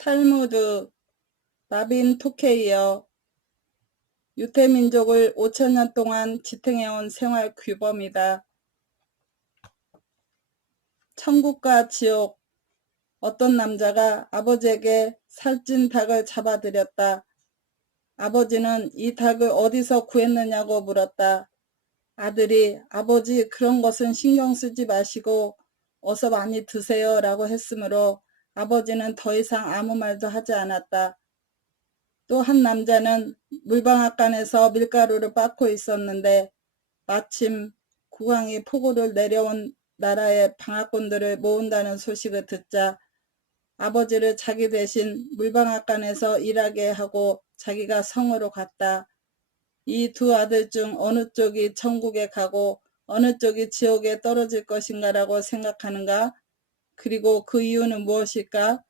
탈무드 라빈 토케이어 유태민족을 5,000년 동안 지탱해온 생활 규범이다. 천국과 지옥. 어떤 남자가 아버지에게 살찐 닭을 잡아들였다. 아버지는 이 닭을 어디서 구했느냐고 물었다. 아들이 아버지 그런 것은 신경 쓰지 마시고 어서 많이 드세요 라고 했으므로 아버지는 더 이상 아무 말도 하지 않았다. 또 한 남자는 물방앗간에서 밀가루를 빻고 있었는데 마침 국왕이 포고를 내려온 나라의 방앗간들을 모은다는 소식을 듣자 아버지를 자기 대신 물방앗간에서 일하게 하고 자기가 성으로 갔다. 이 두 아들 중 어느 쪽이 천국에 가고 어느 쪽이 지옥에 떨어질 것인가라고 생각하는가? 그리고 그 이유는 무엇일까?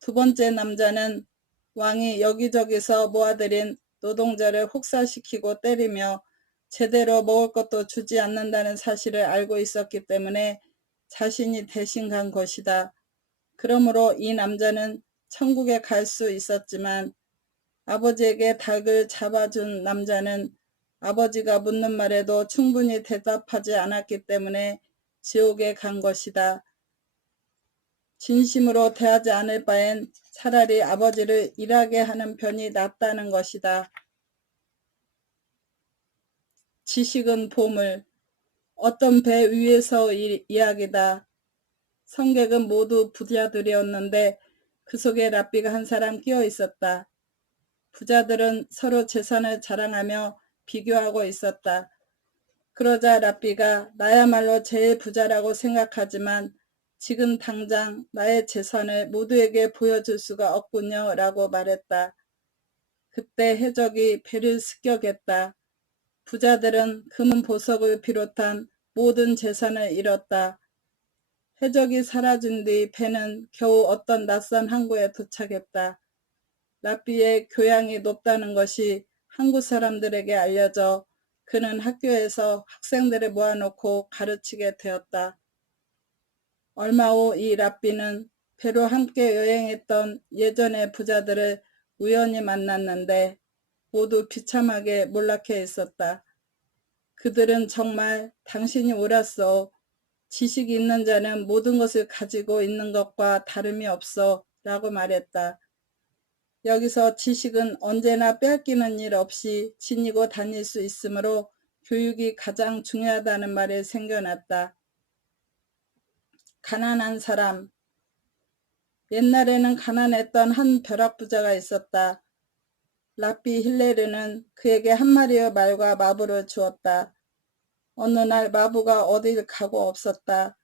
두 번째 남자는 왕이 여기저기서 모아들인 노동자를 혹사시키고 때리며 제대로 먹을 것도 주지 않는다는 사실을 알고 있었기 때문에 자신이 대신 간 것이다. 그러므로 이 남자는 천국에 갈 수 있었지만 아버지에게 닭을 잡아준 남자는 아버지가 묻는 말에도 충분히 대답하지 않았기 때문에 지옥에 간 것이다. 진심으로 대하지 않을 바엔 차라리 아버지를 일하게 하는 편이 낫다는 것이다. 지식은 보물. 어떤 배 위에서의 이야기다. 성객은 모두 부자들이었는데 그 속에 랍비가 한 사람 끼어 있었다. 부자들은 서로 재산을 자랑하며 비교하고 있었다. 그러자 랍비가 나야말로 제일 부자라고 생각하지만 지금 당장 나의 재산을 모두에게 보여줄 수가 없군요 라고 말했다. 그때 해적이 배를 습격했다. 부자들은 금 보석을 비롯한 모든 재산을 잃었다. 해적이 사라진 뒤 배는 겨우 어떤 낯선 항구에 도착했다. 랍비의 교양이 높다는 것이 항구 사람들에게 알려져 그는 학교에서 학생들을 모아놓고 가르치게 되었다. 얼마 후 이 랍비는 배로 함께 여행했던 예전의 부자들을 우연히 만났는데 모두 비참하게 몰락해 있었다. 그들은 정말 당신이 옳았어. 지식이 있는 자는 모든 것을 가지고 있는 것과 다름이 없어 라고 말했다. 여기서 지식은 언제나 빼앗기는 일 없이 지니고 다닐 수 있으므로 교육이 가장 중요하다는 말이 생겨났다. 가난한 사람. 옛날에는 가난했던 한 벼락부자가 있었다. 랍비 힐레르는 그에게 한 마리의 말과 마부를 주었다. 어느 날 마부가 어딜 가고 없었다.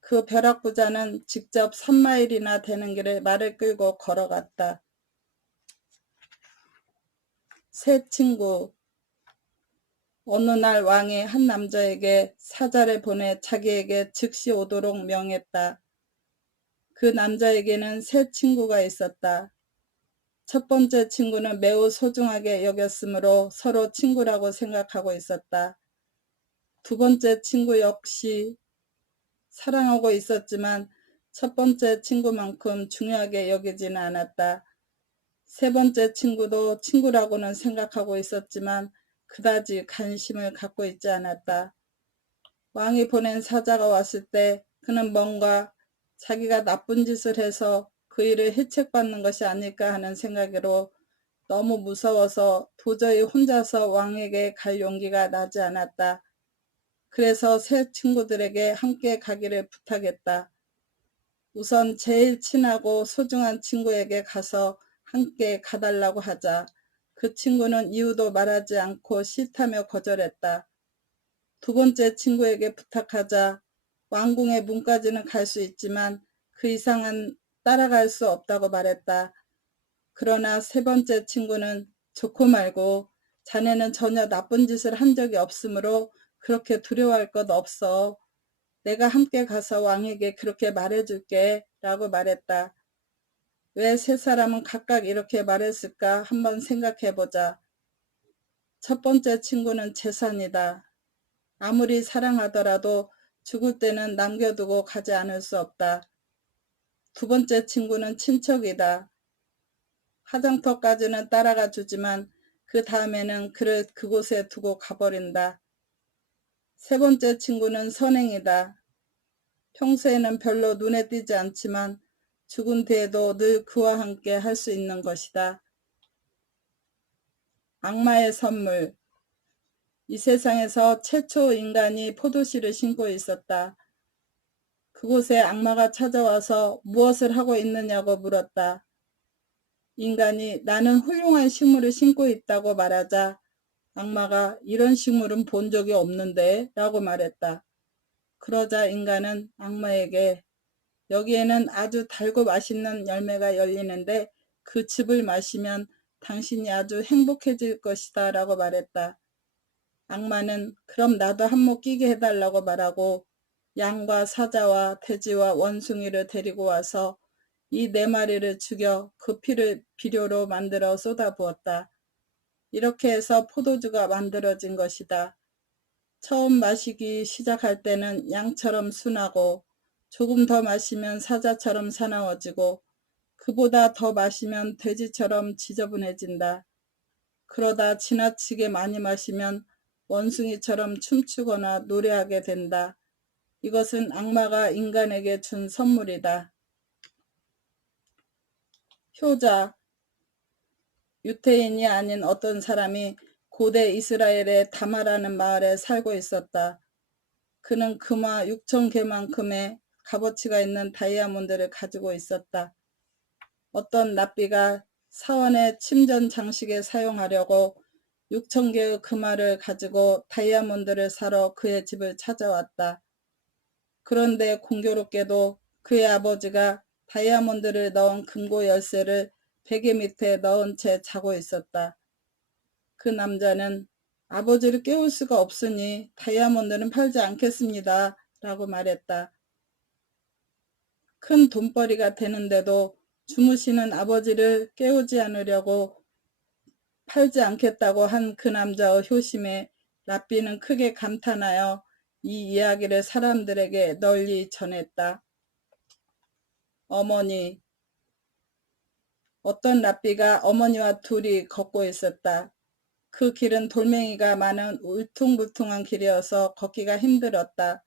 그 벼락부자는 직접 3마일이나 되는 길을 말을 끌고 걸어갔다. 새 친구. 어느 날 왕이 한 남자에게 사자를 보내 자기에게 즉시 오도록 명했다. 그 남자에게는 새 친구가 있었다. 첫 번째 친구는 매우 소중하게 여겼으므로 서로 친구라고 생각하고 있었다. 두 번째 친구 역시 사랑하고 있었지만 첫 번째 친구만큼 중요하게 여기지는 않았다. 세 번째 친구도 친구라고는 생각하고 있었지만 그다지 관심을 갖고 있지 않았다. 왕이 보낸 사자가 왔을 때 그는 뭔가 자기가 나쁜 짓을 해서 그 일을 혜택받는 것이 아닐까 하는 생각으로 너무 무서워서 도저히 혼자서 왕에게 갈 용기가 나지 않았다. 그래서 새 친구들에게 함께 가기를 부탁했다. 우선 제일 친하고 소중한 친구에게 가서 함께 가달라고 하자. 그 친구는 이유도 말하지 않고 싫다며 거절했다. 두 번째 친구에게 부탁하자 왕궁의 문까지는 갈 수 있지만 그 이상은 따라갈 수 없다고 말했다. 그러나 세 번째 친구는 좋고 말고 자네는 전혀 나쁜 짓을 한 적이 없으므로 그렇게 두려워할 것 없어. 내가 함께 가서 왕에게 그렇게 말해줄게 라고 말했다. 왜 세 사람은 각각 이렇게 말했을까 한번 생각해보자. 첫 번째 친구는 재산이다. 아무리 사랑하더라도 죽을 때는 남겨두고 가지 않을 수 없다. 두 번째 친구는 친척이다. 화장터까지는 따라가 주지만 그 다음에는 그를 그곳에 두고 가버린다. 세 번째 친구는 선행이다. 평소에는 별로 눈에 띄지 않지만 죽은 뒤에도 늘 그와 함께 할 수 있는 것이다. 악마의 선물. 이 세상에서 최초 인간이 포도씨를 심고 있었다. 그곳에 악마가 찾아와서 무엇을 하고 있느냐고 물었다. 인간이 나는 훌륭한 식물을 심고 있다고 말하자 악마가 이런 식물은 본 적이 없는데 라고 말했다. 그러자 인간은 악마에게 여기에는 아주 달고 맛있는 열매가 열리는데 그 즙을 마시면 당신이 아주 행복해질 것이다 라고 말했다. 악마는 그럼 나도 한몫 끼게 해달라고 말하고 양과 사자와 돼지와 원숭이를 데리고 와서 이 네 마리를 죽여 그 피를 비료로 만들어 쏟아부었다. 이렇게 해서 포도주가 만들어진 것이다. 처음 마시기 시작할 때는 양처럼 순하고 조금 더 마시면 사자처럼 사나워지고 그보다 더 마시면 돼지처럼 지저분해진다. 그러다 지나치게 많이 마시면 원숭이처럼 춤추거나 노래하게 된다. 이것은 악마가 인간에게 준 선물이다. 효자. 유태인이 아닌 어떤 사람이 고대 이스라엘의 다마라는 마을에 살고 있었다. 그는 금화 6,000개만큼의 값어치가 있는 다이아몬드를 가지고 있었다. 어떤 랍비가 사원의 침전 장식에 사용하려고 6,000개의 금화를 가지고 다이아몬드를 사러 그의 집을 찾아왔다. 그런데 공교롭게도 그의 아버지가 다이아몬드를 넣은 금고 열쇠를 베개 밑에 넣은 채 자고 있었다. 그 남자는 아버지를 깨울 수가 없으니 다이아몬드는 팔지 않겠습니다. 라고 말했다. 큰 돈벌이가 되는데도 주무시는 아버지를 깨우지 않으려고 팔지 않겠다고 한 그 남자의 효심에 랍비는 크게 감탄하여 이 이야기를 사람들에게 널리 전했다. 어머니. 어떤 랍비가 어머니와 둘이 걷고 있었다. 그 길은 돌멩이가 많은 울퉁불퉁한 길이어서 걷기가 힘들었다.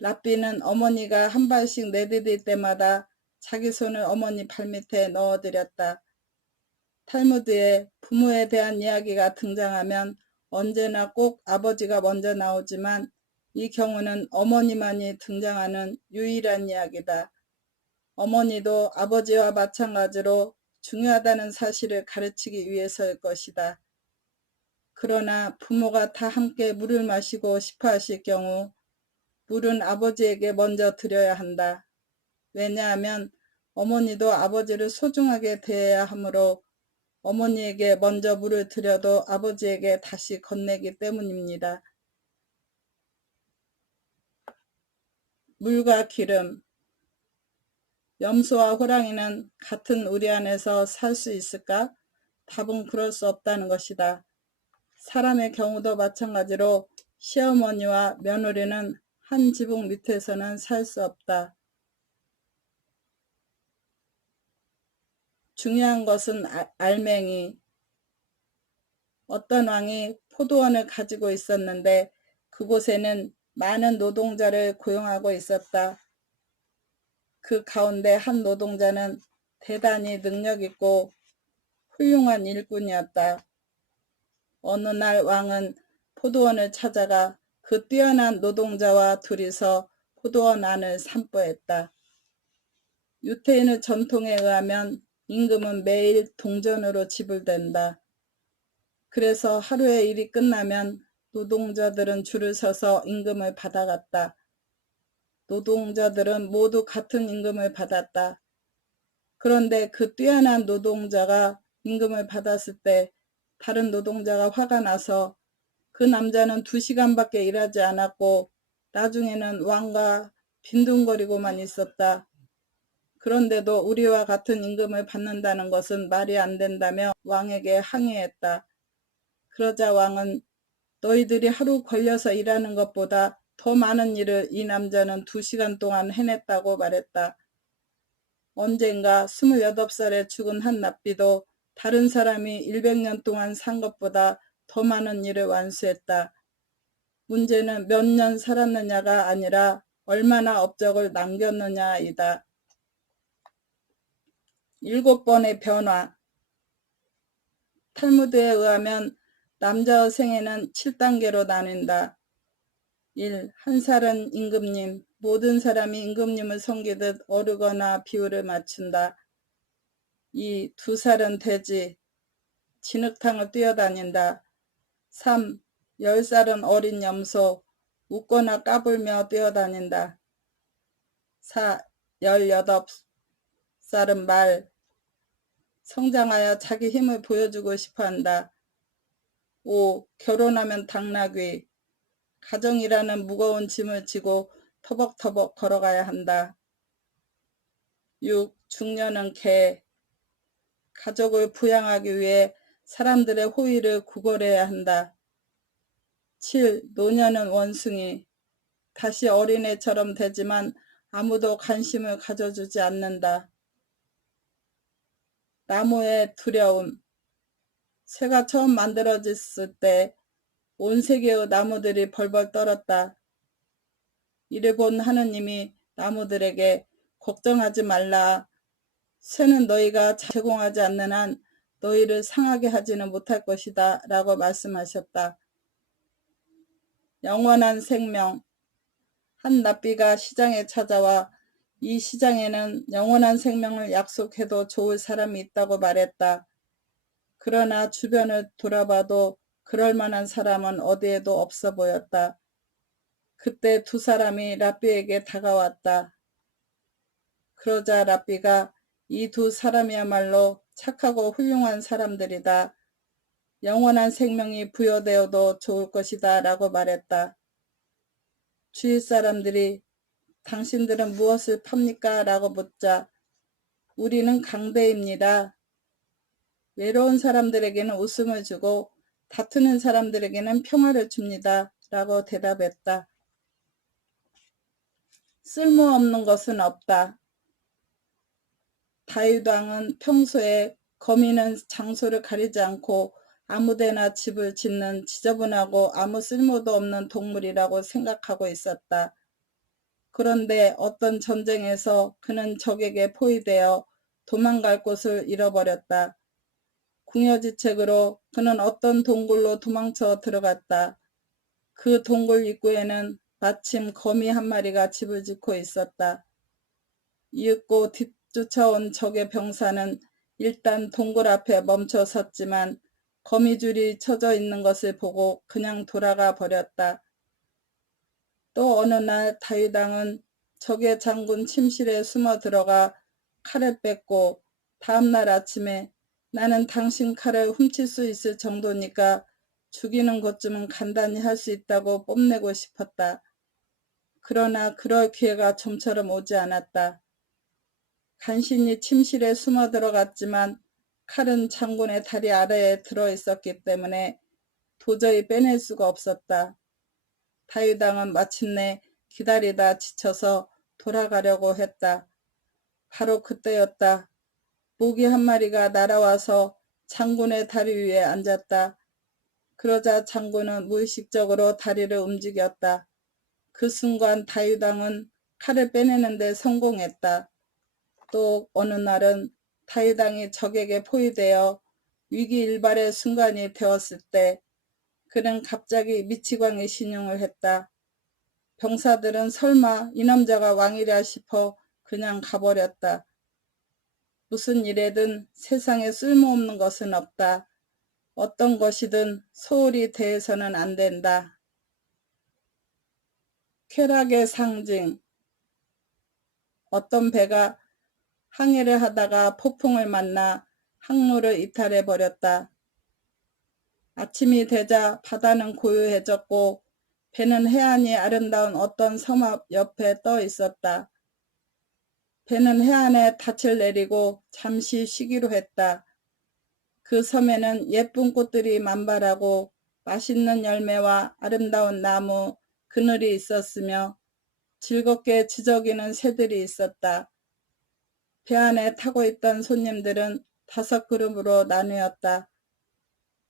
랍비는 어머니가 한 발씩 내디딜 때마다 자기 손을 어머니 발밑에 넣어드렸다. 탈무드에 부모에 대한 이야기가 등장하면 언제나 꼭 아버지가 먼저 나오지만 이 경우는 어머니만이 등장하는 유일한 이야기다. 어머니도 아버지와 마찬가지로 중요하다는 사실을 가르치기 위해서일 것이다. 그러나 부모가 다 함께 물을 마시고 싶어 하실 경우 물은 아버지에게 먼저 드려야 한다. 왜냐하면 어머니도 아버지를 소중하게 대해야 하므로 어머니에게 먼저 물을 드려도 아버지에게 다시 건네기 때문입니다. 물과 기름. 염소와 호랑이는 같은 우리 안에서 살 수 있을까? 답은 그럴 수 없다는 것이다. 사람의 경우도 마찬가지로 시어머니와 며느리는 한 지붕 밑에서는 살 수 없다. 중요한 것은 알맹이. 어떤 왕이 포도원을 가지고 있었는데 그곳에는 많은 노동자를 고용하고 있었다. 그 가운데 한 노동자는 대단히 능력 있고 훌륭한 일꾼이었다. 어느 날 왕은 포도원을 찾아가 그 뛰어난 노동자와 둘이서 포도원 안을 산보했다. 유태인의 전통에 의하면 임금은 매일 동전으로 지불된다. 그래서 하루의 일이 끝나면 노동자들은 줄을 서서 임금을 받아갔다. 노동자들은 모두 같은 임금을 받았다. 그런데 그 뛰어난 노동자가 임금을 받았을 때 다른 노동자가 화가 나서 그 남자는 2시간밖에 일하지 않았고 나중에는 왕과 빈둥거리고만 있었다. 그런데도 우리와 같은 임금을 받는다는 것은 말이 안 된다며 왕에게 항의했다. 그러자 왕은 너희들이 하루 걸려서 일하는 것보다 더 많은 일을 이 남자는 2시간 동안 해냈다고 말했다. 언젠가 28살에 죽은 한 납비도 다른 사람이 100년 동안 산 것보다 더 많은 일을 완수했다. 문제는 몇 년 살았느냐가 아니라 얼마나 업적을 남겼느냐이다. 7번의 변화. 탈무드에 의하면 남자의 생애는 7단계로 나뉜다. 1. 한 살은 임금님. 모든 사람이 임금님을 섬기듯 어르거나 비율을 맞춘다. 2. 2살은 돼지. 진흙탕을 뛰어다닌다. 3. 10살은 어린 염소. 웃거나 까불며 뛰어다닌다. 4. 18살은 말. 성장하여 자기 힘을 보여주고 싶어한다. 5. 결혼하면 당나귀. 가정이라는 무거운 짐을 지고 터벅터벅 걸어가야 한다. 6. 중년은 개. 가족을 부양하기 위해 사람들의 호의를 구걸해야 한다. 7. 노년은 원숭이. 다시 어린애처럼 되지만 아무도 관심을 가져주지 않는다. 나무의 두려움. 새가 처음 만들어졌을 때 온 세계의 나무들이 벌벌 떨었다. 이를 본 하느님이 나무들에게 걱정하지 말라. 새는 너희가 제공하지 않는 한 너희를 상하게 하지는 못할 것이다 라고 말씀하셨다. 영원한 생명. 한 납비가 시장에 찾아와 이 시장에는 영원한 생명을 약속해도 좋을 사람이 있다고 말했다. 그러나 주변을 돌아봐도 그럴 만한 사람은 어디에도 없어 보였다. 그때 두 사람이 랍비에게 다가왔다. 그러자 랍비가 이 두 사람이야말로 착하고 훌륭한 사람들이다. 영원한 생명이 부여되어도 좋을 것이다 라고 말했다. 주위 사람들이 당신들은 무엇을 팝니까? 라고 묻자 우리는 강대입니다. 외로운 사람들에게는 웃음을 주고 다투는 사람들에게는 평화를 줍니다. 라고 대답했다. 쓸모없는 것은 없다. 다윗 왕은 평소에 거미는 장소를 가리지 않고 아무데나 집을 짓는 지저분하고 아무 쓸모도 없는 동물이라고 생각하고 있었다. 그런데 어떤 전쟁에서 그는 적에게 포위되어 도망갈 곳을 잃어버렸다. 궁여지책으로 그는 어떤 동굴로 도망쳐 들어갔다. 그 동굴 입구에는 마침 거미 한 마리가 집을 짓고 있었다. 이윽고 뒤쫓아온 적의 병사는 일단 동굴 앞에 멈춰 섰지만 거미줄이 쳐져 있는 것을 보고 그냥 돌아가 버렸다. 또 어느 날 다윗 왕은 적의 장군 침실에 숨어 들어가 칼을 뺐고 다음 날 아침에 나는 당신 칼을 훔칠 수 있을 정도니까 죽이는 것쯤은 간단히 할 수 있다고 뽐내고 싶었다. 그러나 그럴 기회가 좀처럼 오지 않았다. 간신히 침실에 숨어 들어갔지만 칼은 장군의 다리 아래에 들어 있었기 때문에 도저히 빼낼 수가 없었다. 다윗 왕은 마침내 기다리다 지쳐서 돌아가려고 했다. 바로 그때였다. 모기 한 마리가 날아와서 장군의 다리 위에 앉았다. 그러자 장군은 무의식적으로 다리를 움직였다. 그 순간 다윗 왕은 칼을 빼내는 데 성공했다. 또 어느 날은 다윗 왕이 적에게 포위되어 위기일발의 순간이 되었을 때 그는 갑자기 미치광이 신용을 했다. 병사들은 설마 이 남자가 왕이랴 싶어 그냥 가버렸다. 무슨 일에든 세상에 쓸모없는 것은 없다. 어떤 것이든 소홀히 대해서는 안 된다. 쾌락의 상징. 어떤 배가 항해를 하다가 폭풍을 만나 항로를 이탈해 버렸다. 아침이 되자 바다는 고요해졌고 배는 해안이 아름다운 어떤 섬 옆에 떠 있었다. 배는 해안에 닻을 내리고 잠시 쉬기로 했다. 그 섬에는 예쁜 꽃들이 만발하고 맛있는 열매와 아름다운 나무, 그늘이 있었으며 즐겁게 지저귀는 새들이 있었다. 배 안에 타고 있던 손님들은 5그룹으로 나뉘었다.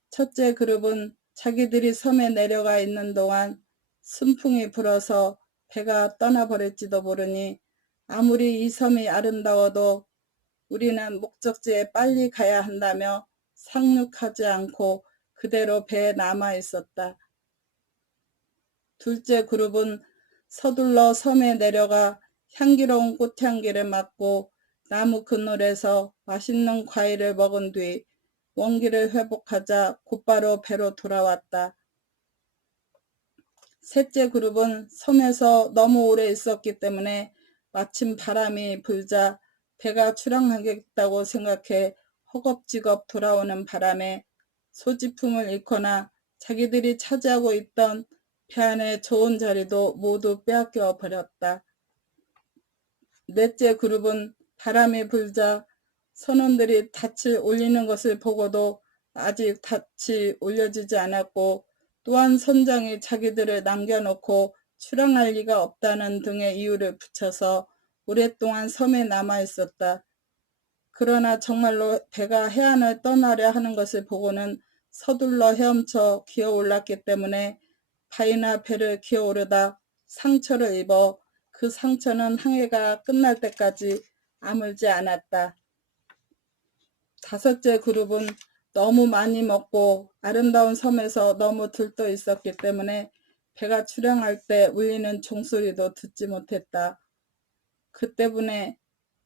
첫째 그룹은 자기들이 섬에 내려가 있는 동안 순풍이 불어서 배가 떠나버릴지도 모르니 아무리 이 섬이 아름다워도 우리는 목적지에 빨리 가야 한다며 상륙하지 않고 그대로 배에 남아 있었다. 둘째 그룹은 서둘러 섬에 내려가 향기로운 꽃향기를 맡고 나무 그늘에서 맛있는 과일을 먹은 뒤 원기를 회복하자 곧바로 배로 돌아왔다. 셋째 그룹은 섬에서 너무 오래 있었기 때문에 마침 바람이 불자 배가 출항하겠다고 생각해 허겁지겁 돌아오는 바람에 소지품을 잃거나 자기들이 차지하고 있던 배 안의 좋은 자리도 모두 빼앗겨 버렸다. 넷째 그룹은 바람이 불자 선원들이 닻을 올리는 것을 보고도 아직 닻이 올려지지 않았고 또한 선장이 자기들을 남겨놓고 출항할 리가 없다는 등의 이유를 붙여서 오랫동안 섬에 남아 있었다. 그러나 정말로 배가 해안을 떠나려 하는 것을 보고는 서둘러 헤엄쳐 기어올랐기 때문에 바위나 배를 기어오르다 상처를 입어 그 상처는 항해가 끝날 때까지 아물지 않았다. 다섯째 그룹은 너무 많이 먹고 아름다운 섬에서 너무 들떠 있었기 때문에 배가 출항할 때 울리는 종소리도 듣지 못했다. 그 때문에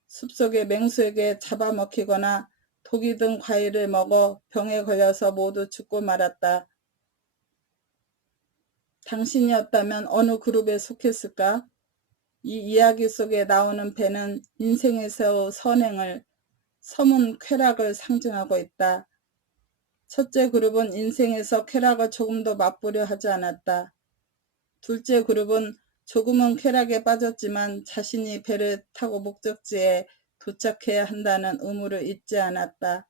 숲속의 맹수에게 잡아먹히거나 독이 든 과일을 먹어 병에 걸려서 모두 죽고 말았다. 당신이었다면 어느 그룹에 속했을까? 이 이야기 속에 나오는 배는 인생에서의 선행을, 섬은 쾌락을 상징하고 있다. 첫째 그룹은 인생에서 쾌락을 조금도 맛보려 하지 않았다. 둘째 그룹은 조금은 쾌락에 빠졌지만 자신이 배를 타고 목적지에 도착해야 한다는 의무를 잊지 않았다.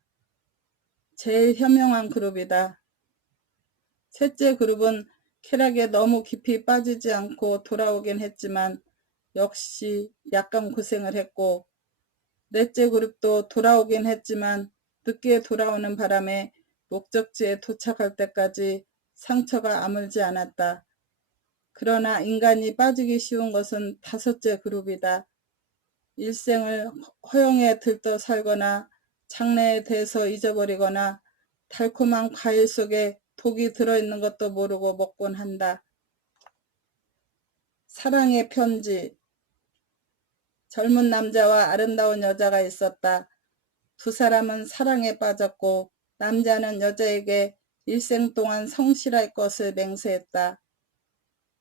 제일 현명한 그룹이다. 셋째 그룹은 쾌락에 너무 깊이 빠지지 않고 돌아오긴 했지만 역시 약간 고생을 했고, 넷째 그룹도 돌아오긴 했지만 늦게 돌아오는 바람에 목적지에 도착할 때까지 상처가 아물지 않았다. 그러나 인간이 빠지기 쉬운 것은 다섯째 그룹이다. 일생을 허영에 들떠 살거나 장래에 대해서 잊어버리거나 달콤한 과일 속에 독이 들어있는 것도 모르고 먹곤 한다. 사랑의 편지. 젊은 남자와 아름다운 여자가 있었다. 두 사람은 사랑에 빠졌고 남자는 여자에게 일생 동안 성실할 것을 맹세했다.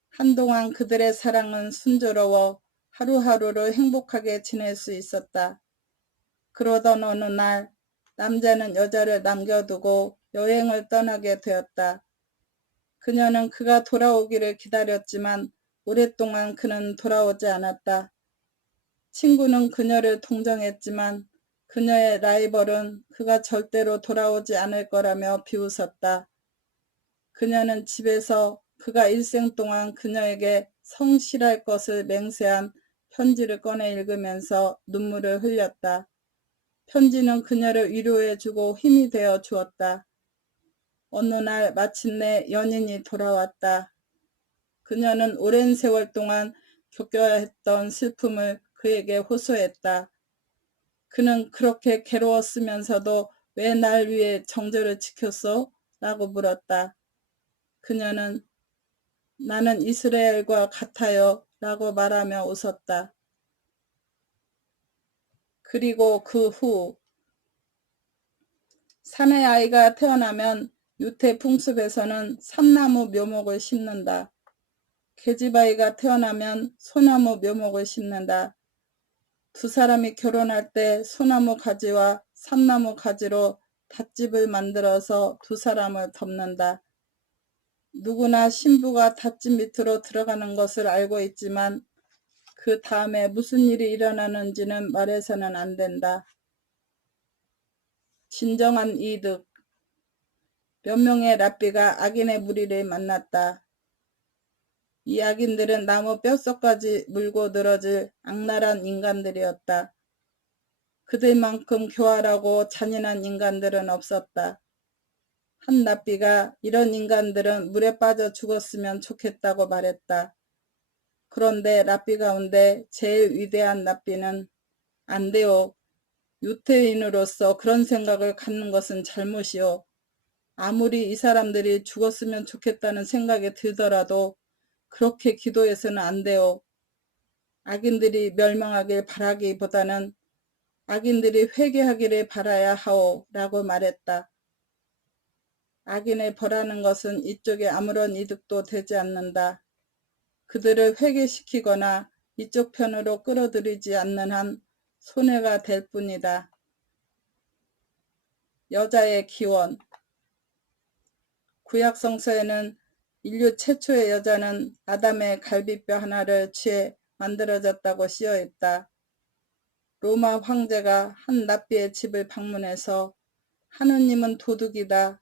한동안 그들의 사랑은 순조로워 하루하루를 행복하게 지낼 수 있었다. 그러던 어느 날 남자는 여자를 남겨두고 여행을 떠나게 되었다. 그녀는 그가 돌아오기를 기다렸지만 오랫동안 그는 돌아오지 않았다. 친구는 그녀를 동정했지만 그녀의 라이벌은 그가 절대로 돌아오지 않을 거라며 비웃었다. 그녀는 집에서 그가 일생 동안 그녀에게 성실할 것을 맹세한 편지를 꺼내 읽으면서 눈물을 흘렸다. 편지는 그녀를 위로해주고 힘이 되어 주었다. 어느 날 마침내 연인이 돌아왔다. 그녀는 오랜 세월 동안 겪어야 했던 슬픔을 그에게 호소했다. 그는 그렇게 괴로웠으면서도 왜 날 위해 정절을 지켰어? 라고 물었다. 그녀는 나는 이스라엘과 같아요 라고 말하며 웃었다. 그리고 그 후 사내 아이가 태어나면 유태 풍습에서는 삼나무 묘목을 심는다. 계집아이가 태어나면 소나무 묘목을 심는다. 두 사람이 결혼할 때 소나무 가지와 삼나무 가지로 닷집을 만들어서 두 사람을 덮는다. 누구나 신부가 닷집 밑으로 들어가는 것을 알고 있지만 그 다음에 무슨 일이 일어나는지는 말해서는 안 된다. 진정한 이득. 몇 명의 랍비가 악인의 무리를 만났다. 이 악인들은 나무 뼛속까지 물고 늘어질 악랄한 인간들이었다. 그들만큼 교활하고 잔인한 인간들은 없었다. 한 랍비가 이런 인간들은 물에 빠져 죽었으면 좋겠다고 말했다. 그런데 랍비 가운데 제일 위대한 랍비는 안 돼요. 유태인으로서 그런 생각을 갖는 것은 잘못이요. 아무리 이 사람들이 죽었으면 좋겠다는 생각이 들더라도 그렇게 기도해서는 안 돼요. 악인들이 멸망하길 바라기보다는 악인들이 회개하기를 바라야 하오 라고 말했다. 악인을 벌하는 것은 이쪽에 아무런 이득도 되지 않는다. 그들을 회개시키거나 이쪽 편으로 끌어들이지 않는 한 손해가 될 뿐이다. 여자의 기원. 구약 성서에는 인류 최초의 여자는 아담의 갈비뼈 하나를 취해 만들어졌다고 쓰여 있다. 로마 황제가 한 랍비의 집을 방문해서 하느님은 도둑이다.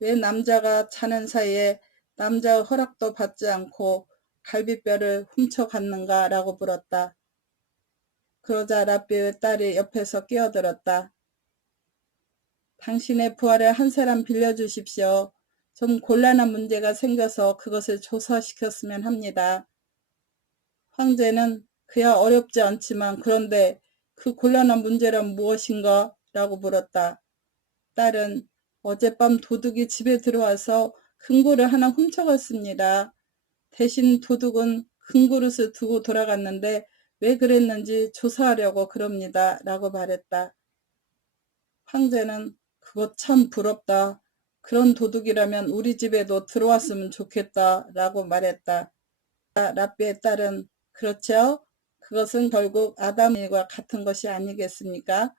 왜 남자가 자는 사이에 남자의 허락도 받지 않고 갈비뼈를 훔쳐갔는가 라고 물었다. 그러자 랍비의 딸이 옆에서 끼어들었다. 당신의 부하를 한 사람 빌려주십시오. 좀 곤란한 문제가 생겨서 그것을 조사시켰으면 합니다. 황제는 그야 어렵지 않지만 그런데 그 곤란한 문제란 무엇인가? 라고 물었다. 딸은 어젯밤 도둑이 집에 들어와서 금고를 하나 훔쳐갔습니다. 대신 도둑은 금그릇을 두고 돌아갔는데 왜 그랬는지 조사하려고 그럽니다. 라고 말했다. 황제는 그거 참 부럽다. 그런 도둑이라면 우리 집에도 들어왔으면 좋겠다. 라고 말했다. 랍비의 딸은 그렇죠? 그것은 결국 아담의 일과 같은 것이 아니겠습니까?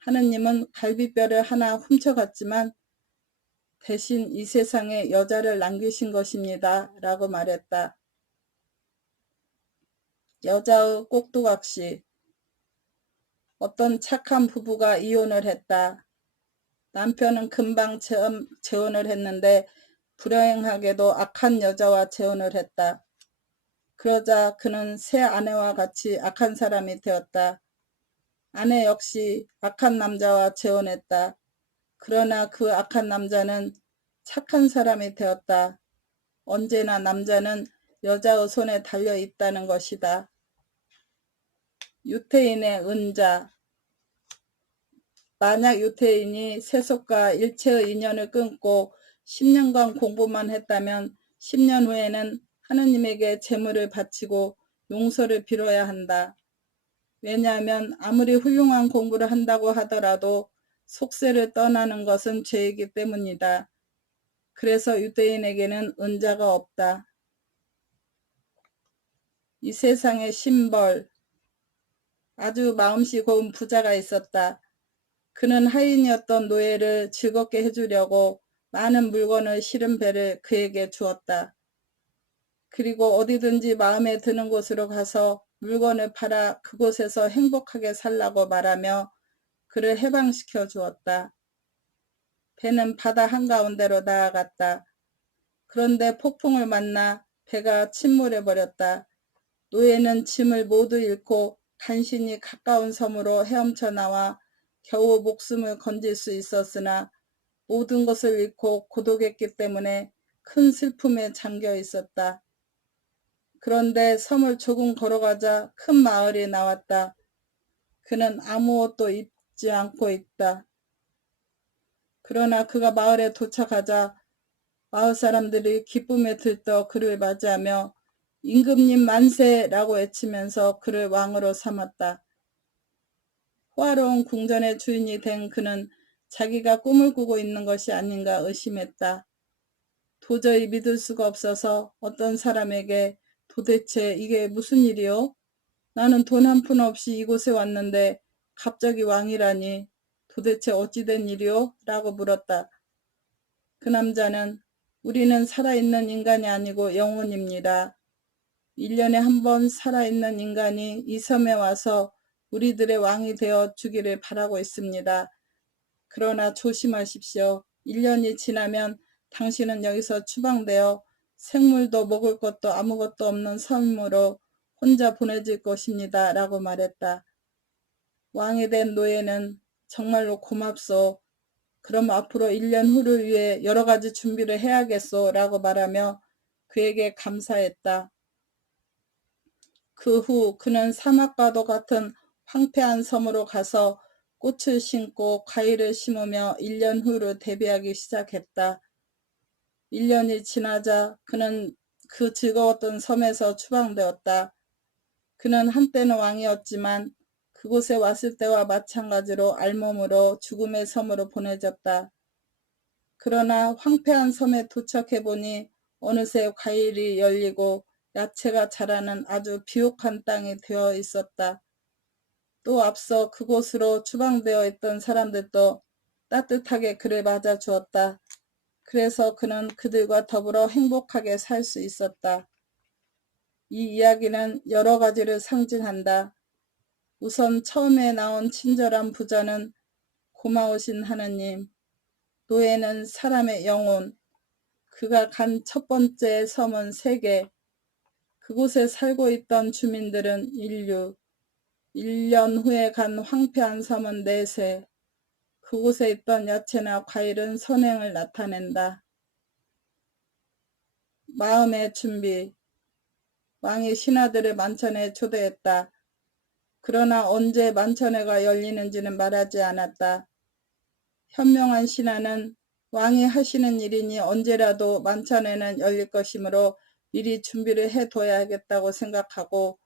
하느님은 갈비뼈를 하나 훔쳐갔지만 대신 이 세상에 여자를 남기신 것입니다. 라고 말했다. 여자의 꼭두각시. 어떤 착한 부부가 이혼을 했다. 남편은 금방 재혼을 했는데 불행하게도 악한 여자와 재혼을 했다. 그러자 그는 새 아내와 같이 악한 사람이 되었다. 아내 역시 악한 남자와 재혼했다. 그러나 그 악한 남자는 착한 사람이 되었다. 언제나 남자는 여자의 손에 달려 있다는 것이다. 유태인의 은자. 만약 유태인이 세속과 일체의 인연을 끊고 10년간 공부만 했다면 10년 후에는 하느님에게 제물을 바치고 용서를 빌어야 한다. 왜냐하면 아무리 훌륭한 공부를 한다고 하더라도 속세를 떠나는 것은 죄이기 때문이다. 그래서 유대인에게는 은자가 없다. 이 세상의 심벌. 아주 마음씨 고운 부자가 있었다. 그는 하인이었던 노예를 즐겁게 해주려고 많은 물건을 실은 배를 그에게 주었다. 그리고 어디든지 마음에 드는 곳으로 가서 물건을 팔아 그곳에서 행복하게 살라고 말하며 그를 해방시켜 주었다. 배는 바다 한가운데로 나아갔다. 그런데 폭풍을 만나 배가 침몰해 버렸다. 노예는 짐을 모두 잃고 간신히 가까운 섬으로 헤엄쳐 나와 겨우 목숨을 건질 수 있었으나 모든 것을 잃고 고독했기 때문에 큰 슬픔에 잠겨 있었다. 그런데 섬을 조금 걸어가자 큰 마을이 나왔다. 그는 아무것도 입지 않고 있다. 그러나 그가 마을에 도착하자 마을 사람들이 기쁨에 들떠 그를 맞이하며 임금님 만세라고 외치면서 그를 왕으로 삼았다. 호화로운 궁전의 주인이 된 그는 자기가 꿈을 꾸고 있는 것이 아닌가 의심했다. 도저히 믿을 수가 없어서 어떤 사람에게 도대체 이게 무슨 일이요? 나는 돈 한 푼 없이 이곳에 왔는데 갑자기 왕이라니 도대체 어찌 된 일이요? 라고 물었다. 그 남자는 우리는 살아있는 인간이 아니고 영혼입니다. 1년에 한 번 살아있는 인간이 이 섬에 와서 우리들의 왕이 되어 주기를 바라고 있습니다. 그러나 조심하십시오. 1년이 지나면 당신은 여기서 추방되어 생물도 먹을 것도 아무것도 없는 섬으로 혼자 보내질 것입니다. 라고 말했다. 왕이 된 노예는 정말로 고맙소. 그럼 앞으로 1년 후를 위해 여러 가지 준비를 해야겠소 라고 말하며 그에게 감사했다. 그 후 그는 사막과도 같은 황폐한 섬으로 가서 꽃을 심고 과일을 심으며 1년 후를 대비하기 시작했다. 1년이 지나자 그는 그 즐거웠던 섬에서 추방되었다. 그는 한때는 왕이었지만 그곳에 왔을 때와 마찬가지로 알몸으로 죽음의 섬으로 보내졌다. 그러나 황폐한 섬에 도착해보니 어느새 과일이 열리고 야채가 자라는 아주 비옥한 땅이 되어 있었다. 또 앞서 그곳으로 추방되어 있던 사람들도 따뜻하게 그를 맞아주었다. 그래서 그는 그들과 더불어 행복하게 살 수 있었다. 이 이야기는 여러 가지를 상징한다. 우선 처음에 나온 친절한 부자는 고마우신 하느님, 노예는 사람의 영혼, 그가 간 첫 번째 섬은 세계, 그곳에 살고 있던 주민들은 인류, 1년 후에 간 황폐한 섬은 내세, 그곳에 있던 야채나 과일은 선행을 나타낸다. 마음의 준비. 왕이 신하들을 만찬에 초대했다. 그러나 언제 만찬회가 열리는지는 말하지 않았다. 현명한 신하는 왕이 하시는 일이니 언제라도 만찬회는 열릴 것이므로 미리 준비를 해둬야겠다고 생각하고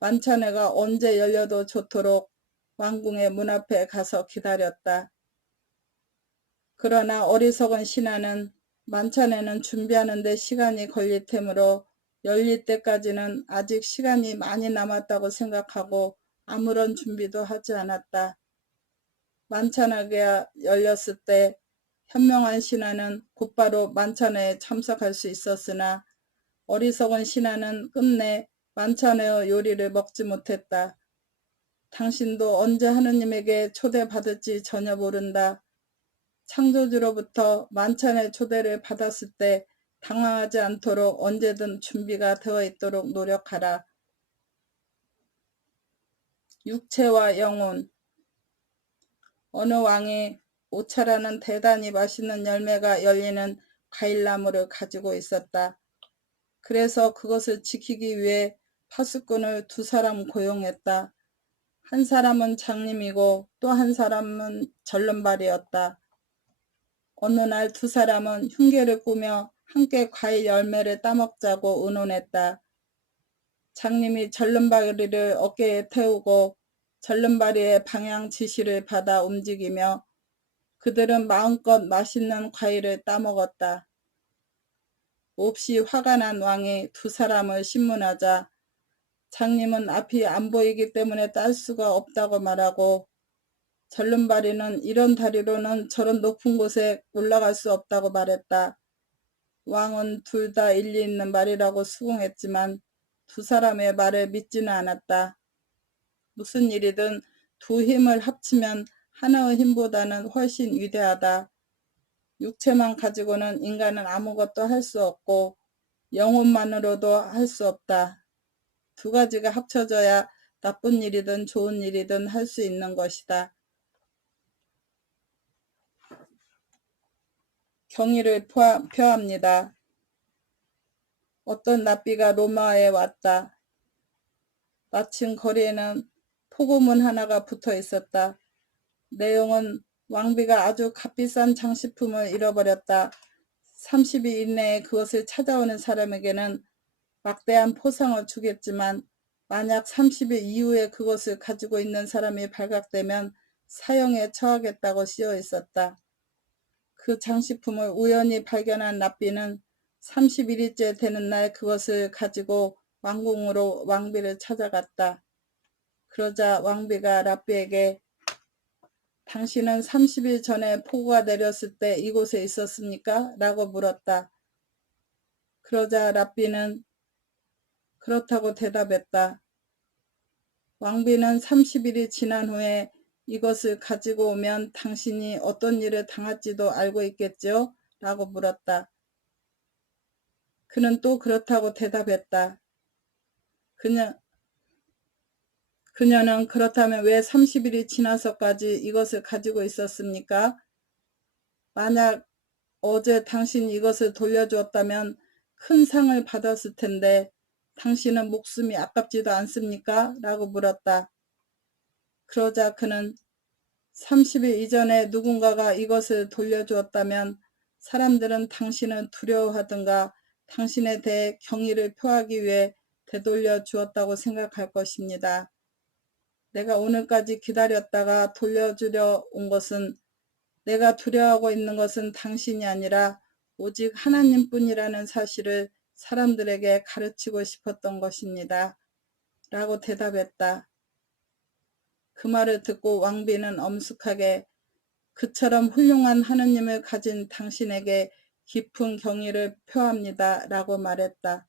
만찬회가 언제 열려도 좋도록 왕궁의 문 앞에 가서 기다렸다. 그러나 어리석은 신하는 만찬회는 준비하는 데 시간이 걸릴 테므로 열릴 때까지는 아직 시간이 많이 남았다고 생각하고 아무런 준비도 하지 않았다. 만찬회가 열렸을 때 현명한 신하는 곧바로 만찬회에 참석할 수 있었으나 어리석은 신하는 끝내 만찬회의 요리를 먹지 못했다. 당신도 언제 하느님에게 초대받을지 전혀 모른다. 창조주로부터 만찬의 초대를 받았을 때 당황하지 않도록 언제든 준비가 되어 있도록 노력하라. 육체와 영혼. 어느 왕이 오차라는 대단히 맛있는 열매가 열리는 과일나무를 가지고 있었다. 그래서 그것을 지키기 위해 파수꾼을 2사람 고용했다. 한 사람은 장님이고 또 한 사람은 절름발이었다. 어느 날 2사람은 흉계를 꾸며 함께 과일 열매를 따먹자고 의논했다. 장님이 절름발이를 어깨에 태우고 절름발이의 방향 지시를 받아 움직이며 그들은 마음껏 맛있는 과일을 따먹었다. 몹시 화가 난 왕이 2사람을 신문하자 장님은 앞이 안 보이기 때문에 딸 수가 없다고 말하고 절름발이는 이런 다리로는 저런 높은 곳에 올라갈 수 없다고 말했다. 왕은 둘 다 일리 있는 말이라고 수긍했지만 2사람의 말을 믿지는 않았다. 무슨 일이든 두 힘을 합치면 하나의 힘보다는 훨씬 위대하다. 육체만 가지고는 인간은 아무것도 할 수 없고 영혼만으로도 할 수 없다. 2가지가 합쳐져야 나쁜 일이든 좋은 일이든 할 수 있는 것이다. 경의를 표합니다. 어떤 납비가 로마에 왔다. 마침 거리에는 포고문 하나가 붙어 있었다. 내용은 왕비가 아주 값비싼 장식품을 잃어버렸다. 30일 이내에 그것을 찾아오는 사람에게는 막대한 포상을 주겠지만 만약 30일 이후에 그것을 가지고 있는 사람이 발각되면 사형에 처하겠다고 쓰여 있었다. 그 장식품을 우연히 발견한 납비는 31일째 되는 날 그것을 가지고 왕궁으로 왕비를 찾아갔다. 그러자 왕비가 납비에게 당신은 30일 전에 폭우가 내렸을 때 이곳에 있었습니까? 라고 물었다. 그러자 납비는 그렇다고 대답했다. 왕비는 30일이 지난 후에 이것을 가지고 오면 당신이 어떤 일을 당할지도 알고 있겠죠? 라고 물었다. 그는 또 그렇다고 대답했다. 그녀는 그렇다면 왜 30일이 지나서까지 이것을 가지고 있었습니까? 만약 어제 당신이 이것을 돌려주었다면 큰 상을 받았을 텐데 당신은 목숨이 아깝지도 않습니까? 라고 물었다. 그러자 그는 30일 이전에 누군가가 이것을 돌려주었다면 사람들은 당신을 두려워하든가 당신에 대해 경의를 표하기 위해 되돌려 주었다고 생각할 것입니다. 내가 오늘까지 기다렸다가 돌려주려 온 것은 내가 두려워하고 있는 것은 당신이 아니라 오직 하나님뿐이라는 사실을 사람들에게 가르치고 싶었던 것입니다. 라고 대답했다. 그 말을 듣고 왕비는 엄숙하게 그처럼 훌륭한 하느님을 가진 당신에게 깊은 경의를 표합니다. 라고 말했다.